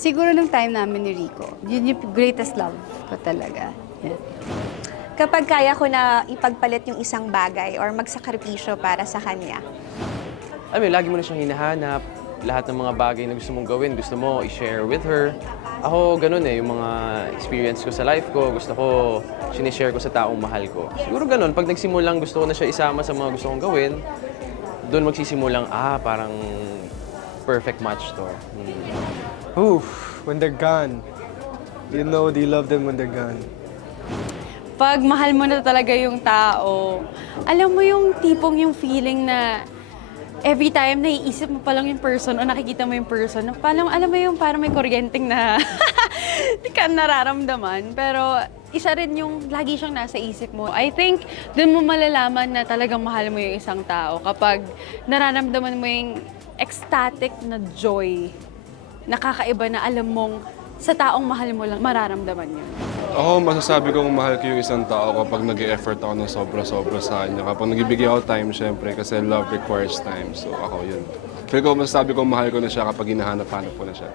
Siguro nung time namin ni Rico. Yun yung greatest love ko talaga. Yeah. Kapag kaya ko na ipagpalit yung isang bagay or magsakripisyo para sa kanya. I mean, lagi mo na siyang hinahanap. Lahat ng mga bagay na gusto mong gawin, gusto mo i-share with her. Ako, ganun eh, yung mga experience ko sa life ko, gusto ko, sinishare ko sa taong mahal ko. Siguro ganun, pag nagsimulang gusto ko na siya isama sa mga gusto kong gawin, doon magsisimulang, ah, parang perfect match to. Hmm. Oof, when they're gone. You know you love them when they're gone. pag mahal mo na talaga yung tao, alam mo yung tipong yung feeling na every time naiisip mo pa lang yung person o nakikita mo yung person, na parang, alam mo yung parang may kuryenteng na di ka nararamdaman. Pero isa rin yung lagi siyang nasa isip mo. I think dun mo malalaman na talagang mahal mo yung isang tao kapag nararamdaman mo yung ecstatic na joy. Nakakaiba na alam mong sa taong mahal mo lang mararamdaman yun. Ako, masasabi kong mahal ko yung isang tao kapag nag effort ako ng sobra-sobra sa kanya. Kapag nagbibigay ako time, syempre, kasi love requires time. So ako, yun. Feel ko, masasabi kong mahal ko na siya kapag hinahanap-hanap ko na siya.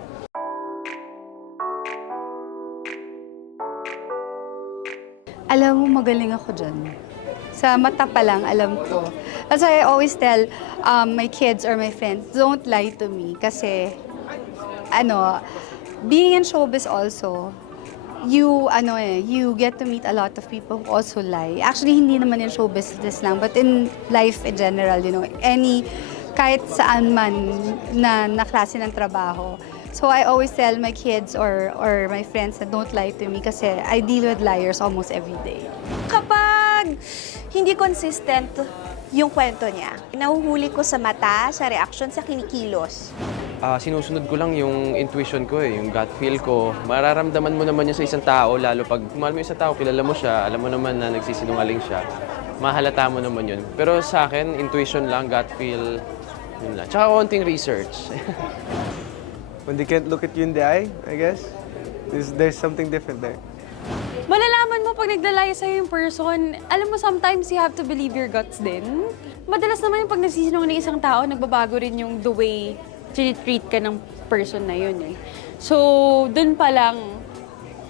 Alam mo, magaling ako dyan. Sa mata pa lang, alam ko. That's why I always tell um, my kids or my friends, don't lie to me. Kasi, ano, being in showbiz also, you, ano eh, you get to meet a lot of people who also lie. Actually, hindi naman in show business lang, but in life in general, you know, any, kahit saan man na, na klase ng trabaho. So I always tell my kids or, or my friends that don't lie to me kasi I deal with liars almost every day. Kapag hindi consistent yung kwento niya, nahuhuli ko sa mata, sa reaction, sa kinikilos. Ah, sinusunod ko lang yung intuition ko eh, yung gut feel ko. Mararamdaman mo naman yun sa isang tao, lalo pag mahal mo yung isang tao, kilala mo siya, alam mo naman na nagsisinungaling siya, mahalata mo naman yun. Pero sa akin, intuition lang, gut feel, yun lang. Tsaka konting research. When they can't look at you in the eye, I guess, there's, there's something different there. Malalaman mo pag naglalaya sa'yo yung person, alam mo, sometimes you have to believe your guts din. Madalas naman yung pag nagsisinungaling ng isang tao, nagbabago rin yung the way treat ka ng person na yun eh. So, dun pa lang,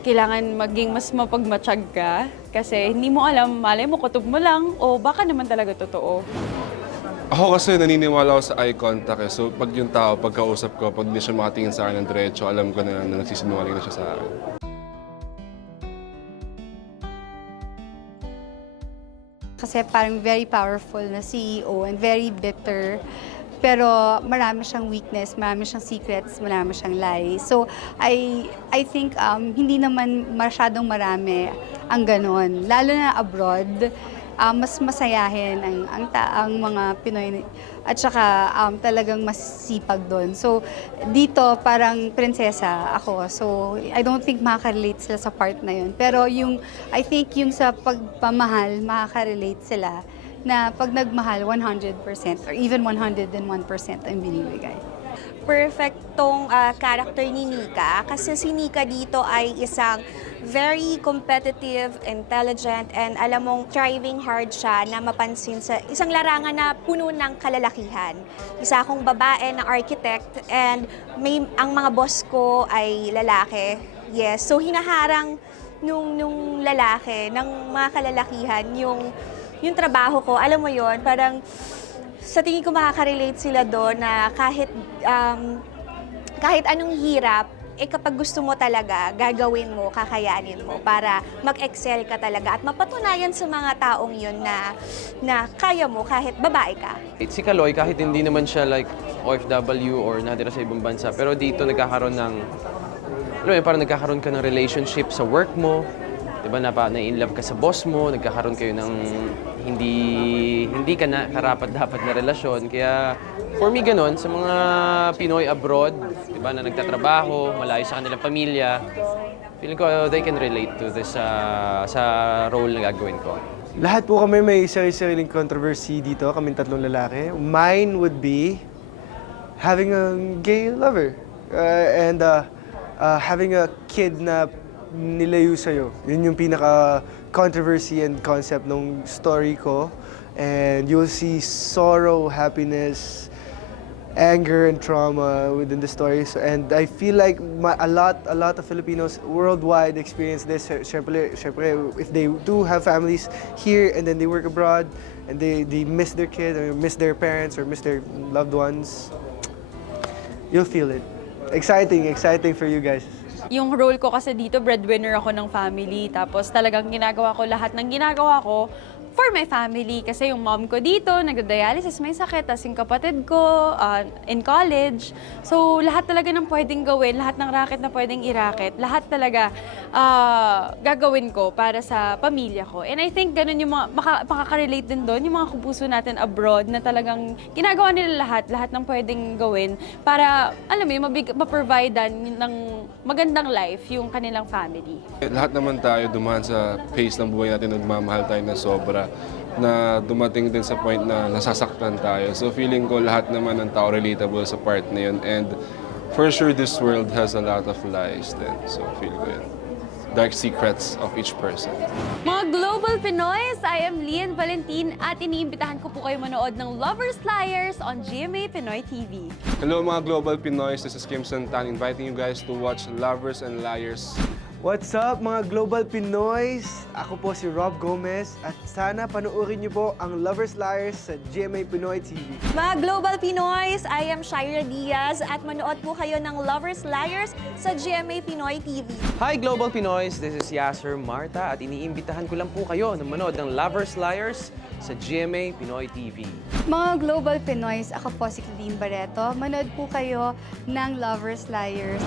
kailangan maging mas mapagmatsyag ka kasi hindi mo alam, malay mo, kutob mo lang o baka naman talaga totoo. Ako kasi naniniwala ako sa eye contact eh. So pag yung tao, pagkausap ko, pag hindi siya makatingin sa akin ng diretso, alam ko na, na nagsisinungaling na siya sa akin. Kasi parang very powerful na CEO and very bitter. Pero marami siyang weakness, marami siyang secrets, marami siyang lies. So I I think um, hindi naman masyadong marami ang ganon. Lalo na abroad, um, mas masayahin ang, ang, ta- ang mga Pinoy at saka um, talagang mas sipag doon. So dito parang prinsesa ako. So I don't think makaka-relate sila sa part na yun. Pero yung I think yung sa pagpamahal makaka-relate sila na pag nagmahal 100% or even 101% ang binibigay. Perfect tong ah, character ni Nika kasi si Nika dito ay isang very competitive, intelligent, and alam mong striving hard siya na mapansin sa isang larangan na puno ng kalalakihan. Isa akong babae na architect and may, ang mga boss ko ay lalaki. Yes, so hinaharang nung, nung lalaki, ng mga kalalakihan, yung, yung trabaho ko, alam mo yon parang sa tingin ko makaka-relate sila doon na kahit um, kahit anong hirap, eh kapag gusto mo talaga, gagawin mo, kakayanin mo para mag-excel ka talaga at mapatunayan sa mga taong yun na, na kaya mo kahit babae ka. si Kaloy, kahit hindi naman siya like OFW or natira sa ibang bansa, pero dito nagkakaroon ng, alam mo parang nagkakaroon ka ng relationship sa work mo, ba, na, na-in love ka sa boss mo, nagkakaroon kayo ng hindi hindi ka na karapat dapat na relasyon. Kaya for me ganun, sa mga Pinoy abroad, di ba, na nagtatrabaho, malayo sa kanilang pamilya, feeling ko uh, they can relate to this uh, sa role na gagawin ko. Lahat po kami may sarili-sariling controversy dito, kaming tatlong lalaki. Mine would be having a gay lover uh, and uh, uh, having a kid na nilayo sa'yo. Yun yung pinaka-controversy and concept ng story ko. And you'll see sorrow, happiness, anger and trauma within the stories. And I feel like ma- a lot, a lot of Filipinos worldwide experience this. Syempre, syempre, if they do have families here and then they work abroad and they, they miss their kid or miss their parents or miss their loved ones, you'll feel it. Exciting, exciting for you guys. Yung role ko kasi dito, breadwinner ako ng family. Tapos talagang ginagawa ko lahat ng ginagawa ko for my family. Kasi yung mom ko dito, nagda-dialysis, may sakit. Tapos yung kapatid ko, uh, in college. So, lahat talaga ng pwedeng gawin, lahat ng racket na pwedeng i-racket, lahat talaga uh, gagawin ko para sa pamilya ko. And I think ganun yung mga, maka, makaka-relate din doon, yung mga kupuso natin abroad na talagang ginagawa nila lahat, lahat ng pwedeng gawin para, alam mo yun, mabig, ng magandang life yung kanilang family. Lahat naman tayo dumaan sa pace ng buhay natin, nagmamahal tayo na sobra na dumating din sa point na nasasaktan tayo. So feeling ko lahat naman ng tao relatable sa part na yun. And for sure, this world has a lot of lies then. So feel ko yun. Dark secrets of each person. Mga Global Pinoys, I am Lian Valentin at iniimbitahan ko po kayo manood ng Lovers Liars on GMA Pinoy TV. Hello mga Global Pinoys, this is Kim Santan inviting you guys to watch Lovers and Liars What's up mga Global Pinoys? Ako po si Rob Gomez at sana panoorin niyo po ang Lovers Liars sa GMA Pinoy TV. Mga Global Pinoys, I am Shira Diaz at manood po kayo ng Lovers Liars sa GMA Pinoy TV. Hi Global Pinoys! This is Yasser Marta at iniimbitahan ko lang po kayo na manood ng Lovers Liars sa GMA Pinoy TV. Mga Global Pinoys, ako po si Claudine Barreto. Manood po kayo ng Lovers Liars